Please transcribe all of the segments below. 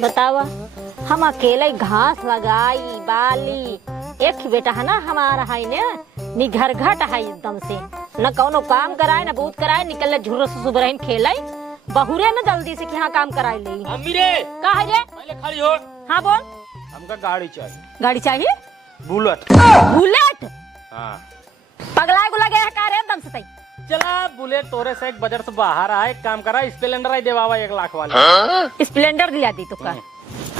बतावा, हम अकेले घास लगाई बाली, एक ही बेटा है ना हमारा है ने घर घट है एकदम से, न कौनो काम कराए न बूथ कराए, निकल झुर्र से सुबह खेले बहुरे न जल्दी से कि हाँ काम कराए ले। अम्मी रे का है रे? पहले खड़ी हो। हाँ बोल। हमका गाड़ी चाहिए। गाड़ी चाहिए? बुलेट। बुलेट? हाँ। पगला गुला गया है का रे एकदम से? चला बुलेट तोरे से एक बजट से बाहर आए, एक काम करा स्प्लेंडर ही देवावा 1 लाख वाला। स्प्लेंडर दिला दी तो का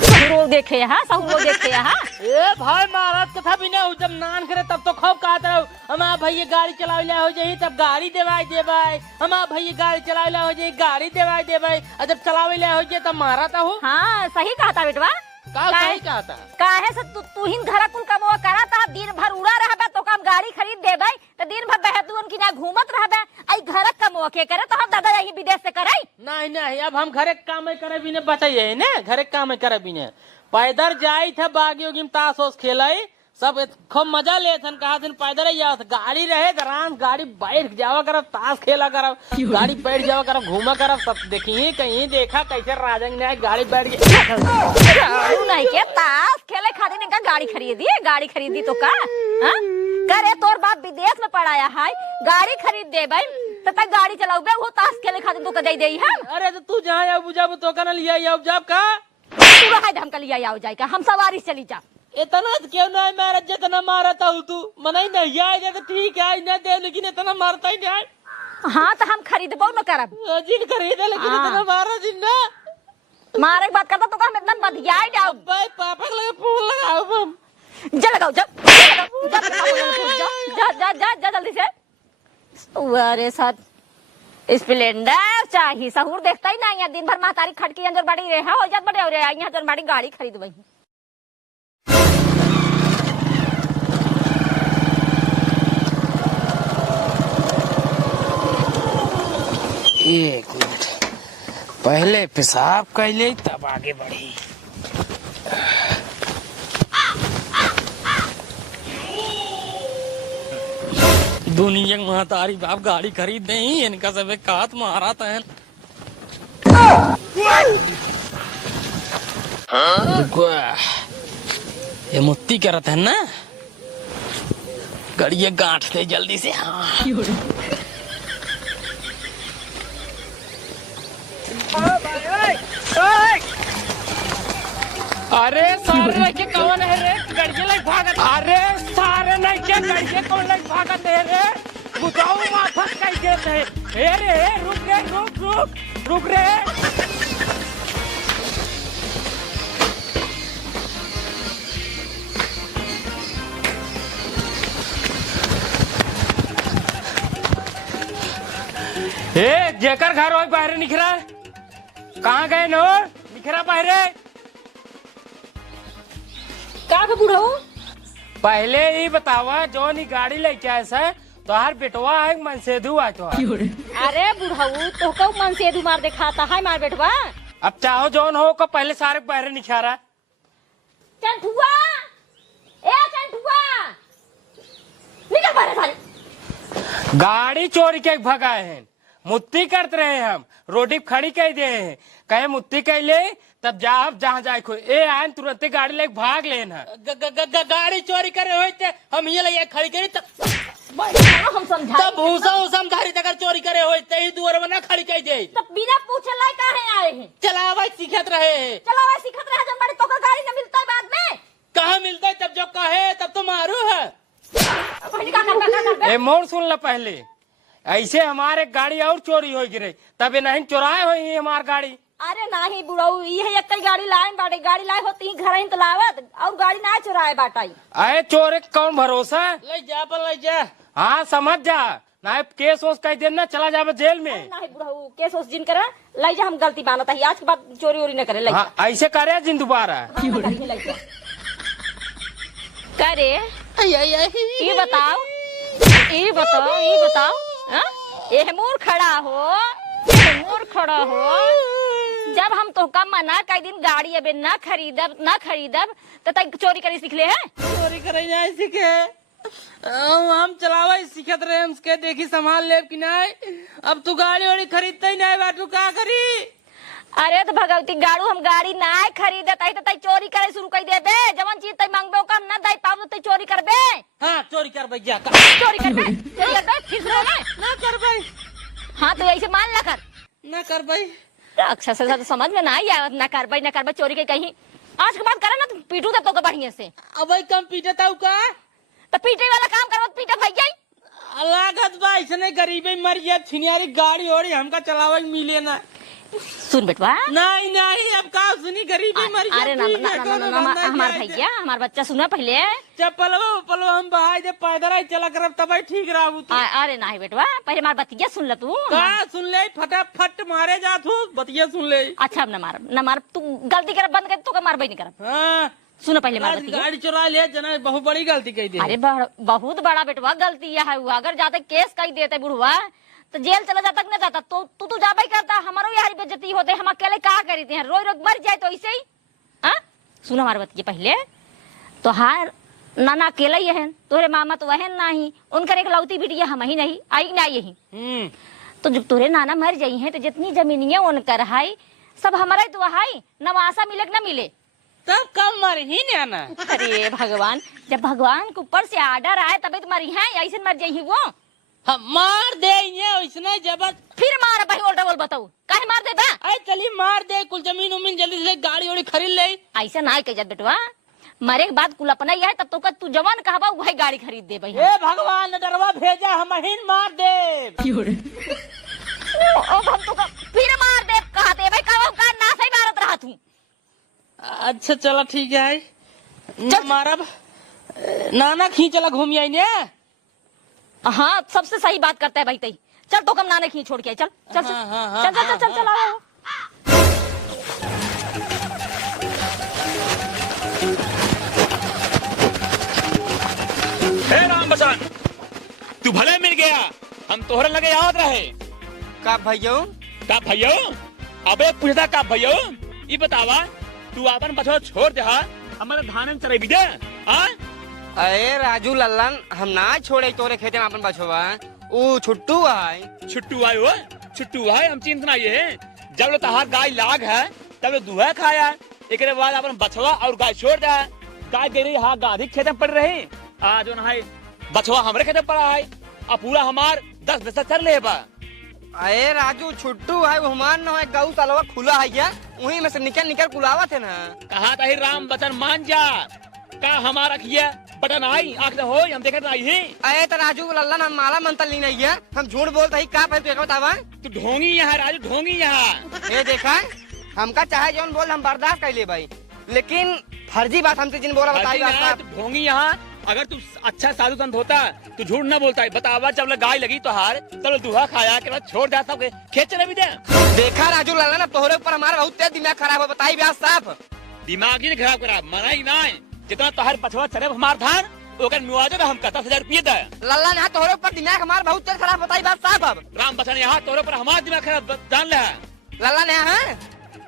सहूरो देखे यहाँ, सहूरो देखे यहाँ। ए भाई महाराज कथा भी ना हो, जब नान करे तब तो खूब कहता रहो हमारा भैया गाड़ी चलावे हो जाए तब गाड़ी देवाई देवाई, हमारा भैया गाड़ी चलावे हो जाए गाड़ी देवाई देवाई, और जब चलावे हो जाए तब मारा था हो। हाँ सही कहा था बेटवा। सही कहा था। काहे से तू ही घर कुल कमवा करा था, दिन भर उड़ा रहबे तो काम गाड़ी खरीद देबे, तो दिन भर बहतुन की ना घूमत रहबे, आई घर कमवा के करे तो हम दादा यही विदेश से करे। नहीं नहीं, अब हम घरे काम करे बिना बचाइए ना, घरे काम करे बिना पैदल जाई थे बागी उगी में ताश ओस खेलाई, सब खूब मजा ले थन, कहा दिन पैदल ही जाओ, गाड़ी रहे आराम, गाड़ी बैठ जावा करब, ताश खेला करब, गाड़ी बैठ जावा करब, घूमा करब, सब देखिए कहीं देखा कैसे राजंग ने गाड़ी बैठ गई नहीं के ताश खेले खातिर इनका गाड़ी खरीदी, गाड़ी खरीदी तो का हाँ? करे तोर बाप विदेश में पढ़ाया है, गाड़ी खरीद दे भाई तो तक गाड़ी चलाओगे, वो ताश खेले खातिर तो दे दे है। अरे तो तू जहाँ आओ बुझाबो तो का ना लिया आओ जाब का तू रहा हम कल आओ जाए का, हम सवारी चली जा। इतना क्यों नहीं मारा, जितना मारता हूँ तू मना ही नहीं आए तो ठीक है न दे, लेकिन इतना मारता ही नहीं। हाँ तो हम खरीदबो न करब, जिन खरीदे लेकिन इतना मारा जिन ना मारे की बात करता तो हम एकदम बधिया जाओ। भाई पापा के लगे फोन लगाओ हम जा लगाओ, जा जा जा जा जा जल्दी से। अरे साथ स्प्लेंडर चाहिए, सहूर देखता ही नहीं है, दिन भर महतारी खटकी अंदर बड़ी रहे हो जात बड़े हो रहे हैं, यहाँ बड़ी गाड़ी खरीद वही। एक मिनट पहले पेशाब कर ले तब आगे बढ़ी। दुनिया में महतारी बाप गाड़ी खरीद नहीं, इनका सब एक कात मारा था। ये मुत्ती करत है ना, गड़िया गांठ दे जल्दी से। हाँ अरे सारे के कौन है रे, गड़िया लग भागत। अरे सारे नहीं के गड़िया कौन लग भागत है रे, बुझाओ माथा कई देते है रे, रुक रे रुक रुक रुक रे। ए जेकर घर हो बाहर निखरा, कहाँ गए नो निखरा बाहरे का बूढ़ा हो? पहले ही बतावा जो नी गाड़ी लेके आए से तो हर बेटवा है मनसेधु आ तो। अरे बुढ़ाऊ तो कब मनसेधु मार दिखाता है मार बेटवा। अब चाहो जौन हो को पहले सारे बाहर निखारा। चंटुआ, ए चंटुआ निकल बाहर साले। गाड़ी चोरी के भगाए हैं, मुत्ती करते रहे हम, रोडी खड़ी कह दे हैं, कहे मुत्ती कह ले तब जा जहाँ जाए खो ए आन तुरंत गाड़ी लेके भाग लेना। गाड़ी चोरी करे हुए थे हम ये ले खड़ी करी हम समझा तब भूसा उसा धारी तक चोरी करे हुए थे ही दुआर बना खड़ी कह दे, तब बिना पूछे लाई काहे आए हैं? चलावा सीखत रहे हैं, चलावा सीखत रहे, जब बड़े तो का गाड़ी न मिलता है बाद में। कहाँ मिलता है तब जो कहे तब तो मारू है। पहले का कर ए मोर सुन ला, पहले ऐसे हमारे गाड़ी और चोरी हो गिरे तब नहीं चुराए हुई हमारी गाड़ी। अरे नहीं बुढ़ाऊ, ये एक गाड़ी लाए बाटे, गाड़ी लाए होती ही घर ही तो लावत और गाड़ी ना चुराए बाटाई। अरे चोर कौन भरोसा, ले जा पर ले जा। हाँ समझ जा, ना केस वोस कह देना चला जा जेल में। नहीं बुढ़ाऊ केस वोस जिन करे ले जा, हम गलती मानता है, आज के बाद चोरी वोरी न करे ले जा। हाँ, ऐसे करे जिन दोबारा करे। ये बताओ ये बताओ ये बताओ, ये मोर खड़ा हो, मोर खड़ा हो, जब हम तो का मना कई दिन गाड़ी अबे न खरीदब तो तक चोरी करे सीख ले है। चोरी करे नहीं सीखे, हम चलावा सीखत रहे, हम के देखी संभाल ले कि नहीं। अब तू गाड़ी वाड़ी खरीदते ही नहीं बाटू, क्या करी? अरे तो भगवती गाड़ू हम गाड़ी ना खरीदे तई तो तई चोरी करे शुरू कर देबे। जवन चीज तई मांगबे ओकर ना दई पाबो तई चोरी करबे। हाँ चोरी कर भैया चोरी करबे ठीक है ना कर भाई। हाँ तो ऐसे मान ला कर ना कर भाई। अक्षर से तो समझ में ना ही आवत ना करबे चोरी के कहीं। आज के बाद करे ना तो पीटू दे तो के बढ़िया से। अब भाई कम पीटे ताऊ का तो पीटे वाला काम करवत पीटे भैया लागत बा इसने गरीबे मर गया छिनियारी गाड़ी ओड़ी हमका चलावे मिले ना। सुन बेटवा नहीं नहीं अब का सुनी गरीबी मर गया। अरे ना हमार भैया हमार बच्चा सुना पहले चप्पलो हम बहाई दे पैदल ही चला करब तब ठीक रहू तू। अरे नहीं बेटवा पहले हमार बतिया सुन ल तू। का सुन ले फटाफट मारे जा तू बतिया सुन ले। अच्छा अब ना मार तू गलती कर बंद कर तू का मारबे नहीं करब। हाँ सुनो पहले मार बतिया। गाड़ी चुरा ले जना बहुत बड़ी गलती कही दे। अरे बहुत बड़ा बेटवा गलती है अगर जाते केस कही देते बुढ़वा तो जेल चला जाता न जाता तो तू जाबे करता हमारो यहाँ बेइज्जती होते हम अकेले का करते हैं रोज रोज मर जाए तो ऐसे ही। हाँ सुनो हमारे बतिया पहले तो हार नाना अकेला ही है तोरे मामा तो वह नहीं उनकर एक लौती बिटिया हम ही नहीं आई ना यही। तो जब तोरे नाना मर जाई है तो जितनी जमीनियां उनकर है सब हमारा तो है नवासा मिले न मिले तब कम मर ही नहीं आना। अरे भगवान जब भगवान के ऊपर से आर्डर आए तभी तो मरी है ऐसे मर जाई वो। हम मार दे इसने जबत फिर मार भाई उल्टा बोल बताओ काहे मार दे बा। अरे चलिए मार दे कुल जमीन उमीन जल्दी से गाड़ी ओड़ी खरीद ले। ऐसा ना कह बेटवा मरे के बाद कुल अपना ही है तब तो तू जवान कहबा वही गाड़ी खरीद दे भाई। ए भगवान ने डरवा भेजा हम ही मार दे। अब हम तो फिर मार दे कहा दे भाई का ना सही मारत रहा तू। अच्छा चलो ठीक है मारा नाना खींचला घूम आई ने। हाँ सबसे सही बात करता है भाई तई चल तो कम नाने खींच छोड़ के चल चल चल चल चल चल चल आओ। हे राम बचन तू भले मिल गया हम तोहरे लगे याद रहे। का भैया अबे पूछता का भैया ये बतावा तू अपन बछवा छोड़ दे हमारे धान चरे भी दे। अरे राजू लल्लन हम ना छोड़े तोरे खेते में अपन बछवा ऊ छुट्टू है। छुट्टू आए हो छुट्टू आए हम चिंता नहीं है जब तहार गाय लाग है तब दूहा खाया एक बाद अपन बछवा और गाय छोड़ दे। गाय दे रही हाँ गाधी खेते में पड़ रही आज जो है बछवा हमारे खेते पड़ा है अब पूरा हमार 10 दशा चल रहे बा। अरे राजू छुट्टू है वो हमार न है गौ तलवा खुला है क्या वहीं में से निकल कुलावा थे ना। कहा था राम बचन मान जा का हमारा किया बटन आई आंख न हो हम देखत आई ही। अरे तो राजू लल्लन हम माला मंत्र ली नहीं है हम झूठ बोलते ही का भाई तू बतावा तू ढोंगी यहाँ राजू ढोंगी यहाँ। ये देखा हमका चाहे जौन बोल हम बर्दाश्त कर ले भाई लेकिन फर्जी बात हमसे जिन बोला बताइए। ढोंगी यहाँ अगर तू अच्छा साधु संत होता तू झूठ न बोलता है बतावा जब गाय लगी तो हार तब दूहा खाया के बाद छोड़ दिया सब खेत चले भी दे। देखा राजू लल्लन तोहरे ऊपर हमारा बहुत तेज दिमाग खराब है बताई ब्याह साफ दिमाग ही खराब करा मना ही ना जितना तोहर बछवा चले हमार धान ओकर मुआवजा हम 10,000 रुपये दे। लल्लन यहाँ तोहरे ऊपर दिमाग हमारा बहुत तेज खराब बताई बात साफ अब। राम बचन यहाँ तोहरे ऊपर हमारा दिमाग खराब जान ले। लल्लन यहाँ है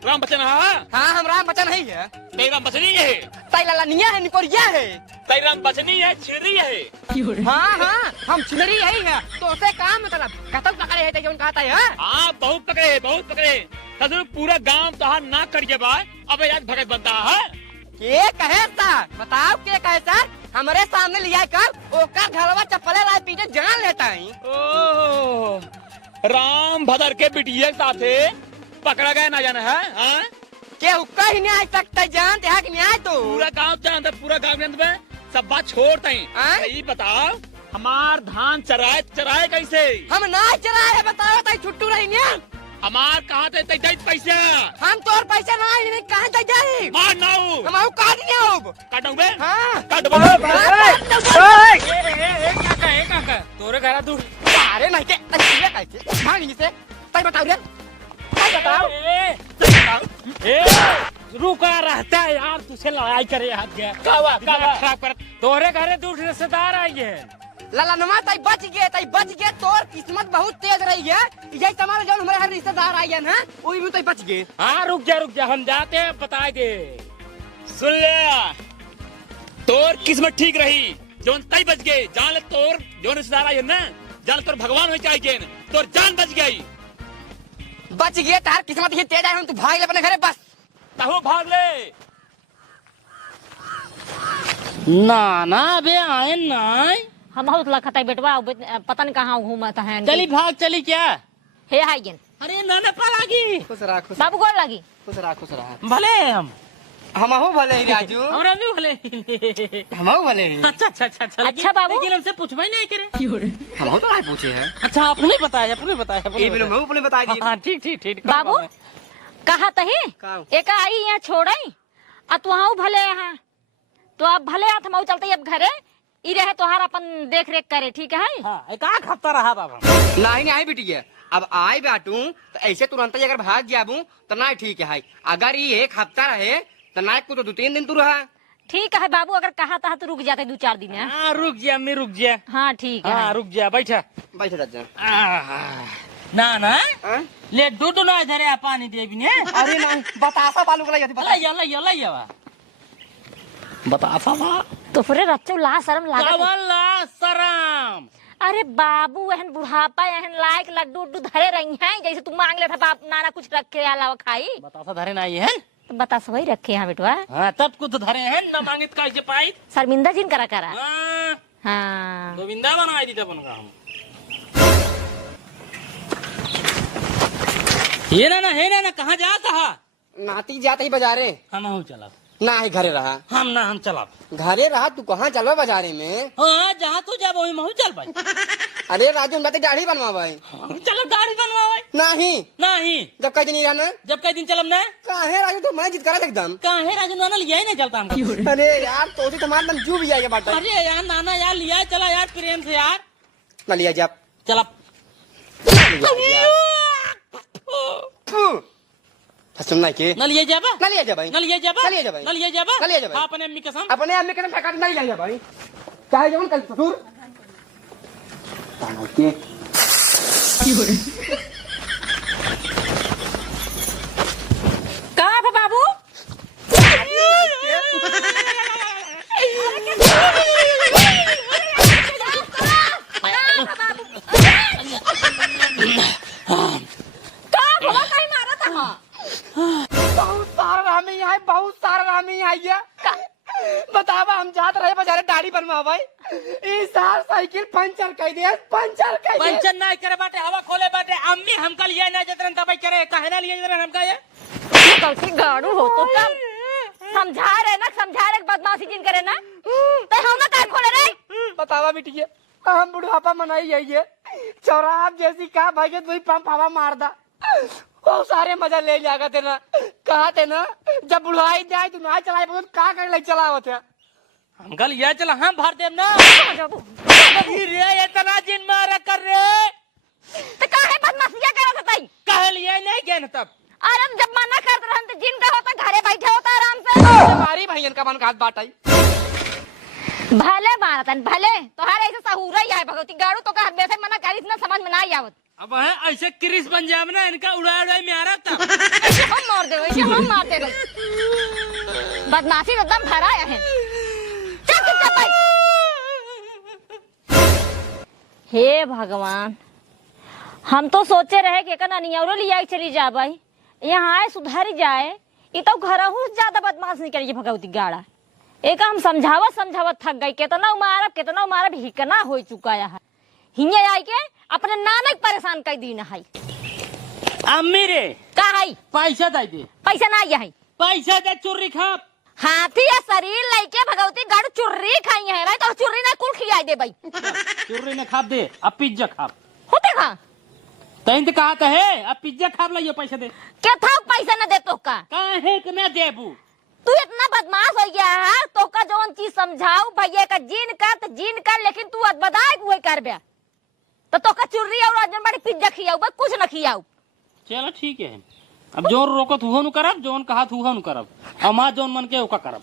राम बचन हाँ हम राम बचन है तेरी राम बचनी है ताई लल्लनिया है निकोरिया है तेरी राम बचनी है छिरी है। हाँ हम छिनरी यही है तो उसे काम मतलब कतल पकड़े है जो कहता है। हाँ बहुत पकड़े सदु पूरा गांव तो ना करिए बा अब आज भगत बनता है के कहे सर बताओ के कहे सर हमारे सामने लिया कर ओका घरवा चप्पले लाए पीछे जान लेता है। ओ राम भदर के बिटिया के साथे पकड़ा गया ना जाना है के हुक्का ही न्याय सकता जानते है कि न्याय तो पूरा गांव जानता पूरा गांव के अंदर में सब बात छोड़ते हैं। यही बताओ हमार धान चराए कैसे हम ना चराए है बताओ ताई छुट्टू रही न्याय हमार कहाँ थे पैसे हम तोर पैसे ना ही नहीं कहाँ तक जाए मार ना हो हम काट दिया अब काटूं बे हाँ काट तोरे घर दूर अरे नहीं के कैसे भाग नहीं से ताई बताओ रे रुका रहता है यार तुझसे लड़ाई करे हाथ गया खराब कर तोरे घरे दूर रिश्तेदार आई है ललनमा ताई बच गए तोर किस्मत बहुत तेज रही है यही तुम्हारे जो हमारे रिश्तेदार आई है ना वही भी तो बच गए। हाँ रुक जा हम जाते हैं बता दे सुन ले तोर किस्मत ठीक रही जो तई बच गए जान ले तोर जो रिश्तेदार आई है ना जान तोर भगवान हो चाहिए तोर जान बच गई बच गए तार किस्मत ही तेज है तू भाग ले अपने घरे बस तहु भाग ले नाना बे आए नाय हम बहुत लखत है बेटवा पता नहीं कहाँ घूमत है चली भाग चली क्या हे हाय गेन अरे नाना पालागी खुश रहा खुश बाबू गोर लगी खुश रहा भले हम हो भले ही राजू हमरा नहीं भले हम भले ही अच्छा अच्छा अच्छा अच्छा अच्छा बाबू लेकिन हमसे पूछवा ही नहीं करे हम तो नहीं पूछे हैं अच्छा आपने बताया ये भी मैं अपने बता दी हाँ ठीक ठीक ठीक बाबू कहा तही एक आई यहाँ छोड़ई आ तू वहाँ भले यहाँ तो अब भले आप हम चलते अब घरे ई रहे तोहार अपन देख रेख करे ठीक है हाँ एक आध हफ्ता रहा बाबा नहीं बिटिया अब आए बाटू तो ऐसे तुरंत ही अगर भाग जाबू तो नहीं ठीक है अगर ये 1 हफ्ता रहे तो ना को तो 2-3 दिन तू रहा ठीक है बाबू अगर कहा था तो रुक जाते 2-4 दिन है हाँ रुक जा मैं रुक जा हाँ ठीक है हाँ रुक जा बैठा बैठ राजा ना ना ले दूध ना इधर आ पानी दे भी ने अरे नहीं बतासा बालू का लइया बतासा बा तो फिर रच्चो ला शर्म लागत कवला शरम अरे बाबू एहन बुढ़ापा एहन लायक लड्डू उड्डू धरे रही हैं जैसे तू मांग ले था बाप नाना कुछ रखे अलावा खाई बतासा धरे ना ये है तो बता वही रखे हैं बेटवा हाँ तब कुछ धरे हैं ना मांगे तो कैसे पाई शर्मिंदा जिन करा हाँ हाँ गोविंदा बनाई दी तब उनका हम ये ना कहाँ जा कहा नाती जाते ही बाजारे हम हूँ चला ना ही घरे रहा हम चला घरे रहा तू कहाँ चलो बाजारे में हाँ जहाँ तू जा वही महू चल भाई अरे राजू मैं दाढ़ी बनवा भाई चलो दाढ़ी बनवा भाई नहीं जब कई दिन नहीं रहना जब कई दिन चलम ना काहे राजू तो मैं जिद करा एकदम काहे राजू नाना लिया ही नहीं चलता हमको अरे यार तो तुम्हारा दम जू भी जाएगा बाटा अरे यार नाना यार लिया चला यार प्रेम से यार ना लिया जब चला सुनना के न लिए जा ना लिया जा भाई न लिए जा ना लिया जा भाई न लिए जा ना लिया जा भाई अपने अम्मी कसम अपने अम्मी के फेंका नहीं लिया जा भाई चाहे जवन कल ससुर के कहाँ है बाबू बहुत सारा रामी है बतावा हम जात रहे बाजारे दाढ़ी बनवा भाई इस साल साइकिल पंचर कर दे पंचर नहीं करे बाटे हवा खोले बाटे अम्मी हमका लिया ना जतरन दबाई करे काहे ना लिया जतरन हमका ये कौसी गाड़ू हो तो कम समझा रहे बदमाशी जिन करे ना तो हम ना काय खोले रे बतावा बिटिया हम बुढ़ापा मनाई जाइए चौराहा जैसी कहा भाई वही पंप हवा मार दा वो सारे मजा ले जागा थे ना कहा थे ना जब बुढ़ाई जाए तो ना चलाए बहुत कहा कर ले चलाओ थे हमका लिया चला हम भर देम ना रे इतना जिन मारा कर रे तो काहे बदमाशियां करत हई काहे लिया नहीं गेन तब अरे जब मना करत रहन तो जिन का होता घरे बैठे होता आराम से हमारी भैयन का मन का हाथ बाटाई भले मारतन भले तोहारे ऐसे सहूरा ही है भगवती गाड़ू तो का वैसे मना करिस ना समझ में ना आई आवत अब है ऐसे क्रिस बन जाम ना इनका उड़ाई में आ रहा था हम मार दे बदमाशी एकदम भरा है चल चुप भाई हे भगवान हम तो सोचे रहे कि कना नियरो लिया चली जा भाई यहाँ आए सुधर जाए ये तो घर ज्यादा बदमाश नहीं करेगी भगवती गाड़ा एक हम समझावत थक गई कितना उमारब हिकना हो चुका है हिंगे आई के अपने नानक परेशान कर दी है अम्मी रे का है पैसा दे दे पैसा ना है पैसा दे चुर्री खाप हाथी या शरीर लेके भगवती गाड़ चुर्री खाई है भाई तो चुर्री ना कुल खिलाई दे भाई चुर्री ने खाप दे अब पिज्जा खाप होते कहा तैन तो कहा है अब पिज्जा खाप लियो पैसा दे क्या था पैसा न दे तो का काहे के ना देबू तू इतना बदमाश हो गया है तो का जो चीज समझाऊ भैया का जीन कर लेकिन तू बदाई वही कर बे तो का चुर्री और अजन बड़ी पिज्जा खियाऊ बस कुछ न खियाऊ चलो ठीक है अब जोन रोको तू हो करब जोन कहा तू हो करब अमा जोन मन के ओका करब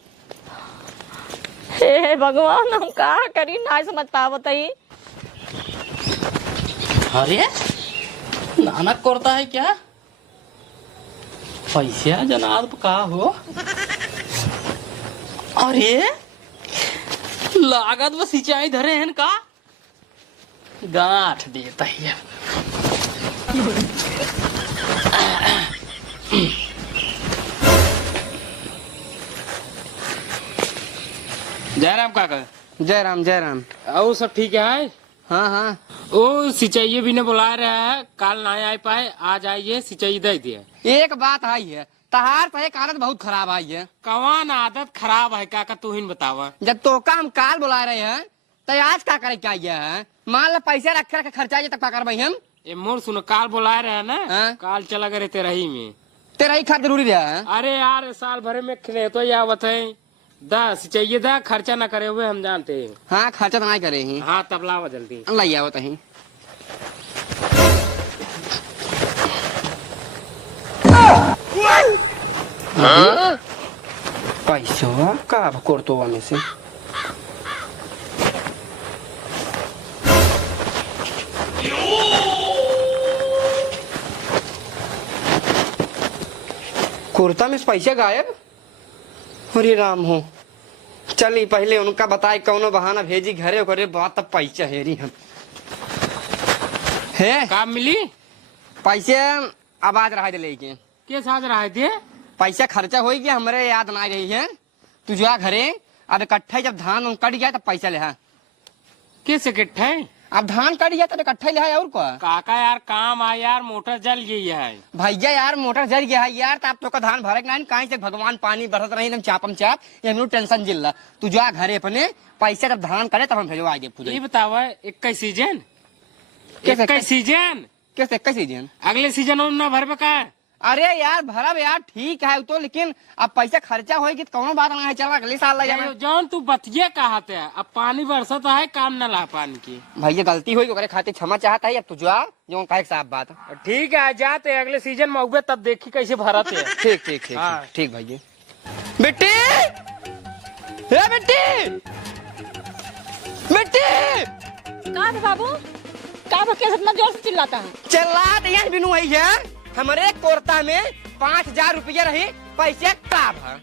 हे भगवान हम का करी ना समझ पावत है अरे नानक करता है क्या पैसा जनाब का हो अरे लागत वो सिंचाई धरे हैं का गांठ देता है जयराम काका। जय राम जय राम। और सब ठीक है? हाँ हाँ ओ सिंचाई भी ने बुला रहा है, कल नहीं आ पाए, आज आइए सिंचाई दे दिए। एक बात आई है, तहार तो एक आदत बहुत खराब आई है। कौन आदत खराब है काका, तू ही बतावा। जब तो का हम काल बुला रहे हैं तो आज क्या करे क्या ये है? मान लो पैसे रखे रखे खर्चा तक का करवाई हम। ए मोर सुनो, काल बुला रहे है ना, हाँ? काल चला गए तेरा ही में। तेरा ही खाद जरूरी रहा है। अरे यार साल भर में खेले तो या बताए दा सिंचाई दा, खर्चा ना करे हुए हम जानते हैं। हाँ खर्चा तो नहीं करे ही। हाँ तब लावा जल्दी। लाई आओ तही। पैसा का कोर्तोवा में से कुर्ता में से पैसे गायब। अरे राम हो, चली पहले उनका बताए कौनो बहाना भेजी घरे करे बात तब पैसा हेरी हम है। काम मिली? पैसे अब आज रहा लेके के साथ रहे थे? पैसा खर्चा हो गया, हमारे याद ना रही है। तू जा घरे, अब इकट्ठा जब धान कट गया तब पैसा ले। कैसे इकट्ठा है? अब धान कट गया तब इकट्ठा ले और क्या काका यार काम आ यार, मोटर जल गई है। भैया यार मोटर जल गया है यार, तब तो का धान भरक नहीं कहीं से भगवान पानी बरसत रही एकदम चापम चाप, ये हम टेंशन जिल्ला। तू जा घरे अपने, पैसा जब धान करे तब हम भेजवा आगे पूजा। ये बतावा 21 सीजन, कैसे 21 सीजन, कैसे कैसे दिन अगले सीजन और ना भर बका। अरे यार भरब यार ठीक है तो, लेकिन अब पैसा खर्चा होगी तो कौनो बात नहीं, चल अगले साल लग जाए। जौन तू बतिये कहते है, अब पानी बरसत है, काम न ला पानी की। भैया गलती हुई ओकरे खातिर क्षमा चाहता है। अब तू जा जो कहे साफ बात। ठीक है जाते अगले सीजन में उगे तब देखी कैसे भरत है। ठीक ठीक ठीक हाँ। ठीक भैया। बेटी हे बेटी, बेटी कहाँ थे बाबू? कहाँ भक्के इतना जोर से चिल्लाता है? चला दिया बिनू आई है। हमारे कोर्ता में 5000 रुपया रही, पैसे का भा।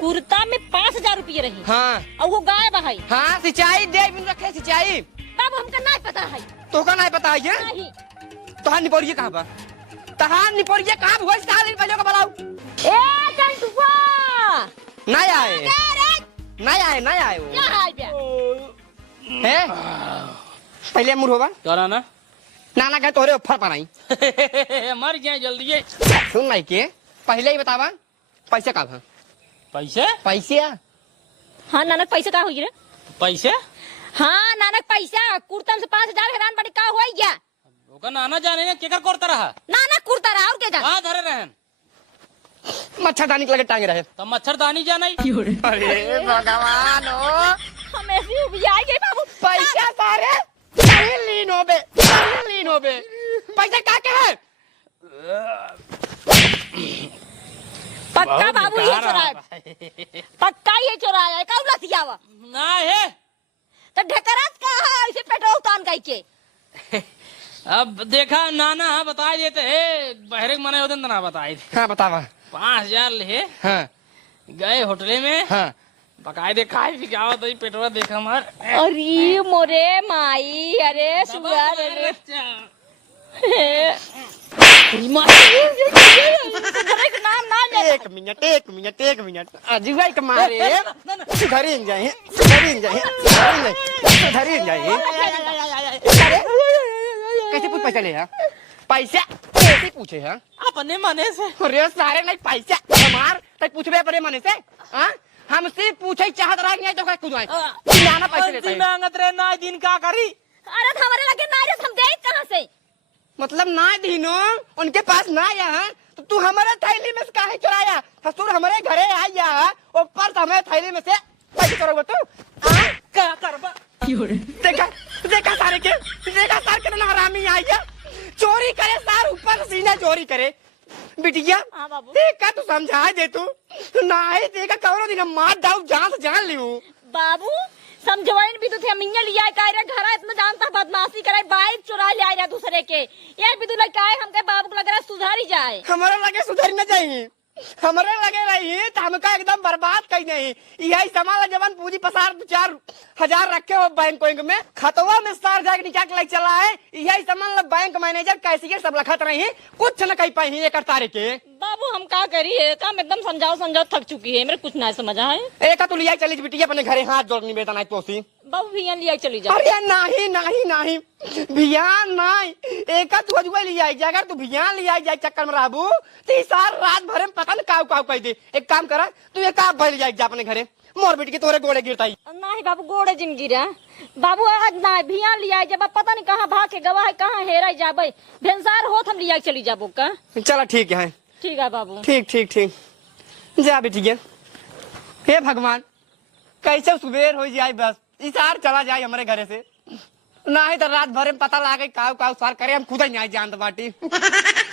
कुर्ता में 5000 रुपये रही। हाँ और वो गायब है। हाँ सिंचाई दे बिन रखे सिंचाई। बाबू हमका नहीं पता है। तो का नहीं पता है? नहीं। तहां निपोरिये कहाँ बा? तहां निपोरिये कहाँ हुआ? साल दिन पहले का बताओ। ए चंटुआ नहीं आए अरे नहीं आए नहीं आए क्या वो हाल बे? है। पहले मुर होगा करा ना नाना कहे तोहरे ऊपर पनाई मर गया जल्दी। सुन नहीं के पहले ही बतावा पैसे का भा। पैसे? पैसे हाँ नानक पैसा का हुई रे? पैसे? हाँ नानक पैसा कुर्ता से 5000 हैरान बड़ी का हुआ क्या? ओका नाना जाने ने केकर करता रहा। नानक कुर्ता रहा और क्या जा? कहाँ धरे रहन? मच्छरदानी के लगे टांगे रहे। तो मच्छरदानी जाना ही। अरे भगवान हो, हम ऐसी उबिया गए बाबू। पैसा सारे लीन हो बे, लीन हो बे। पैसा का के है? पक्का बाबू ये चोराया, पक्का ये चोराया है। कौन लसिया वा? ना है तो ढकरत का है इसे पेट्रोल तान गई के। अब देखा नाना हाँ बता देते है, बहरे मने होते ना बताए थे। हाँ बतावा। 5000 ले हाँ गए होटले में, हाँ बकायदे खाए भी क्या तो पेट्रोल देखा मार। अरे मोरे माई, अरे सुअर, अरे नाम ना ले। एक मिनट अजुआ के मारे सुधरी जाए, सुधरी जाए, सुधरी जाए। कैसे पूछ पैसा ले? पैसा कैसे पूछे है? अपने मने से। अरे सारे नहीं पैसा हमार तक पूछबे अपने मने से। हाँ हमसे पूछे चाहत रहा नहीं तो कुछ नहीं जाना पैसे लेते हैं। मांगत रहे ना दिन का करी। अरे हमारे लगे नारे हम दे कहाँ से? मतलब ना दीनो उनके पास ना आया तो तू हमारे थैली में से काहे चुराया? ससुर हमारे घरे आया ऊपर से हमारे थैली में से पैसे करोगे तू? क्या करबा? देखा देखा सारे के, देखा सार के ना हरामी आया चोरी करे सार, ऊपर सीना चोरी करे। बिटिया हाँ बाबू। देखा तू समझा दे तू ना है, देखा कौनो दिन मार दाऊ जान से जान लियो। बाबू समझवाइन भी तो थे मिन्या लिया का रे घर इतना जानता बदमाशी करे, बाइक चुरा ले आया दूसरे के। यार भी तू लग का है हमके बाबू को लग रहा सुधारी जाए। हमारा लगे सुधर न जाए। हमारे लगे रही तो हमका एकदम बर्बाद कही नहीं। यही सामान जवन पूंजी पसार 4,000 रखे हो बैंक में, खतवा में सार जाके निकाल के चला है। यही सामान बैंक मैनेजर कैशियर सब रखत रही, कुछ न कही पाई एक तारे के। बाबू हम का करिए, काम एकदम समझाओ थक चुकी है, मेरे कुछ ना समझा है। एक तो लिया चली बिटिया अपने घरे, हाथ जोड़ निवेदन है तो बाबू भैया लिया चली जा। अरे नहीं नहीं नहीं भैया नहीं, एक तू अजुआ लिया अगर तू भैया लिया जाए चक्कर में रहबू तो सार रात भर में पता नहीं काव काव कह दे। एक काम करा तू एक आप भर जाए जा अपने घरे, मोर बेटी के तोरे गोड़े गिरताई। नहीं बाबू गोड़े जिन गिरा बाबू, आज ना भैया लिया जब पता नहीं कहाँ भाग के गवाह कहाँ हेरा जाबे, भेंसार होत हम लिया चली जाबो का। चला ठीक है, ठीक है बाबू, ठीक ठीक ठीक जा बेटी। हे भगवान कैसे सुबेर हो जाए, बस इसार चला जाए हमारे घरे से, नहीं तो रात भर में पता लगा काव काव सार करे हम खुद ही नहीं जानते बाटी।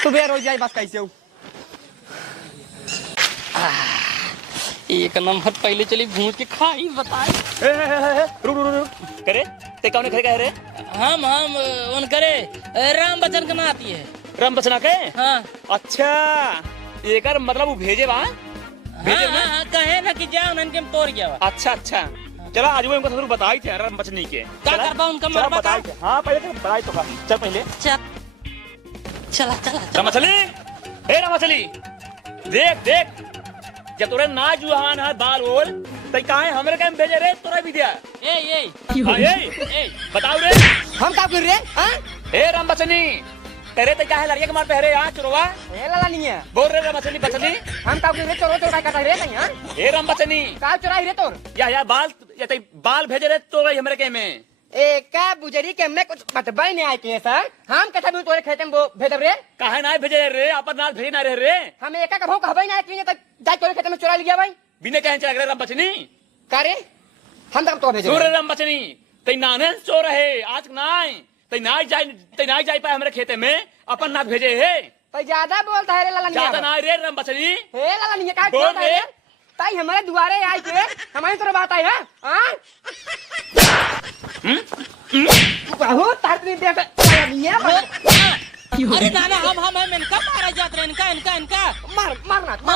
सुबेर हो जाए बस कैसे। एक नंबर पहले चली भूज के खाई बताई। रुक रुक रुक करे ते कौन खड़े कह रे? हम उन करे राम बचन के नाती है। राम बचना के? हाँ अच्छा एकर मतलब वो भेजे बा, भेजे ना? हाँ, कहे ना कि जाओ उनके तोड़ गया। अच्छा अच्छा चला आज वो इनको थोड़ा बताई थे राम बचनी के क्या करबा उनका मर बताई थे। हाँ पहले तो बताई तो चल पहले चला चला राम चली। हे राम चली देख देख जब तोरे ना जुहान है बाल ओल तई काहे हमरे के भेजे रे तोरा भी दिया। ए बताओ रे हम का कर रे? हां हे राम बचनी तेरे ते काहे लड़िया के मार पहरे आ चुरवा? ए लाला नहीं है बोल रे राम बचनी बचनी हम का कर रे? चोरो चोरा करता रे नहीं? हां हे राम बचनी का चोराई रे तोर? या बाल भेजे रे तो हमरे के में ए का बुजरी के मैं कुछ बतबाई नहीं आए के सर, हम कथा भी तोरे खेते में वो भेजब रे। काहे ना भेजे रे अपन नाल भेज ना रे हम एका कभो कहबई ना कि तक जाय तोरे खेते में चोरा लिया भाई बिना कहे चला रे राम बचनी का रे? हम तक तो भेजो रे राम बचनी तई नाने चोर है आज नाई तई ना जाय पाए हमरे खेते में अपन ना भेजे है। भाई ज्यादा बोलता है रे लाला नहीं? ज्यादा ना रे राम बचनी। हे लाला नहीं का बोल बोलता रे है ताई हमारे दुआरे आई के हमारी तोरे बात आई है। हां बहुत तार नहीं देख नहीं है। अरे नाना हम इनका मारा जात रहे, इनका मारना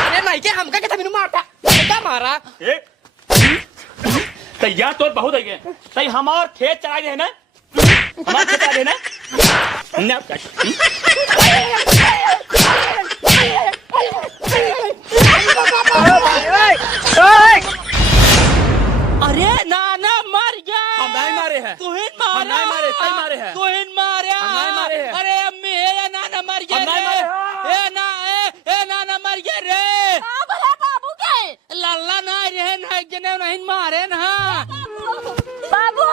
अरे नहीं के हमका के तभी मारता क्या मारा तैयार तो बहुत है तई हमार खेत चला दे ना, हमार खेत चला दे ना। अरे नाना मर गया। हम नहीं मारे हैं, तुहिन हम नहीं मारे, सही मारे हैं। तुहिन मारे, हम नहीं मारे हैं। अरे अम्मी ये नाना मर गया हम नहीं रे। मारे। ए नाना मर गया रे। भला बाबू के लल्ला ना रहे ना जने नहीं मारे ना। बाबू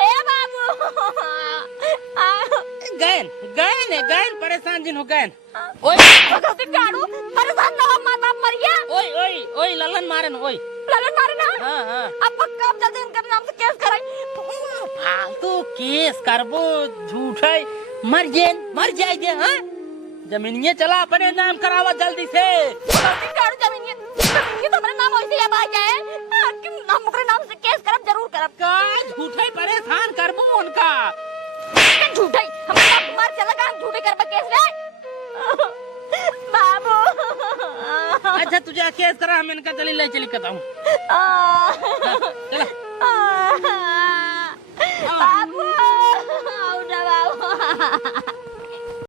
ए बाबू गैन परेशान जिन हो गैन। ओए भगवती काड़ू परेशान ना हो, माता मर गया। ओए लल्लन मारन ओए ललन मारे ना। हाँ अब पक्का अब जल्दी इनके नाम से केस कराई। फालतू केस करबो झूठे मर जाए दे। हाँ जमीनिये चला अपने नाम करावा जल्दी से। जमीन तो हमारे नाम वैसे याद आ जाए कि हम अपने नाम से केस करब जरूर करब। का झूठे परेशान करबो उनका झूठे हमारे नाम मार चला का झूठे करब केस रे बाबू। अच्छा तुझे केस करा हम इनका चली ले चली कहता हूँ। चला बाबू आओ ना बाबू।